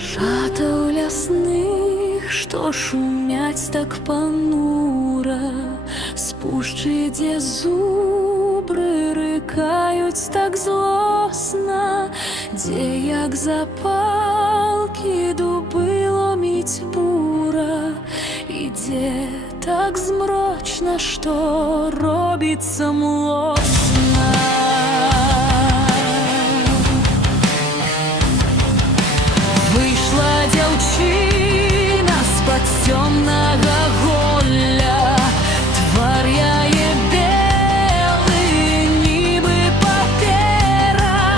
Шатов лясных, что шумять так понуро, з пущі, де зубри рикають так злосно, де, як запалки, дуби ломить бура, і де так змрочно, що робиться млосно. Вийшла дівчина з-під темного голля, твар яє белий, ніби папера,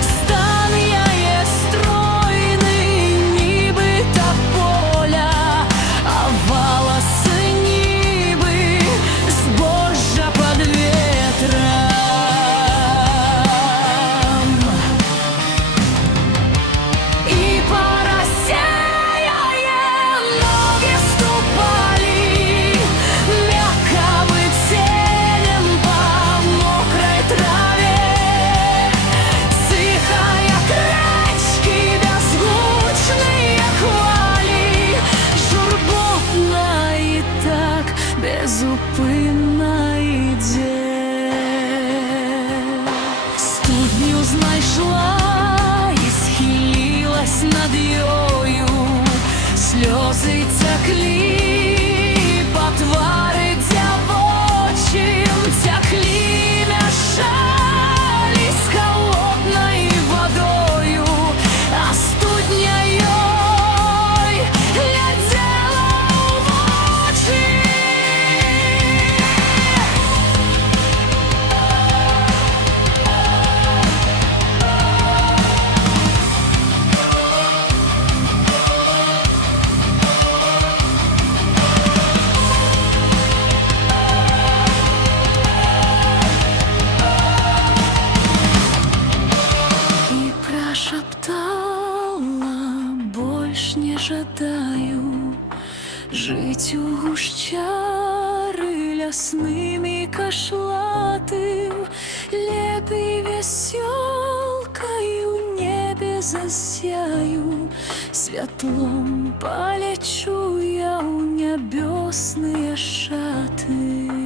стан яє стройний, ніби тополя, а волоси ніби збожжя під ветром. Безупинно йде, студню знайшла і схилилась над йою, сльози текли по твари дівочим, текли, мішались з холодною водою, а студня йой глядела в очі. Шептала, больш не жадаю жить у гущары лясными кошлатым, лепей веселкою небе засяю, святлом полечу я у небесные шаты.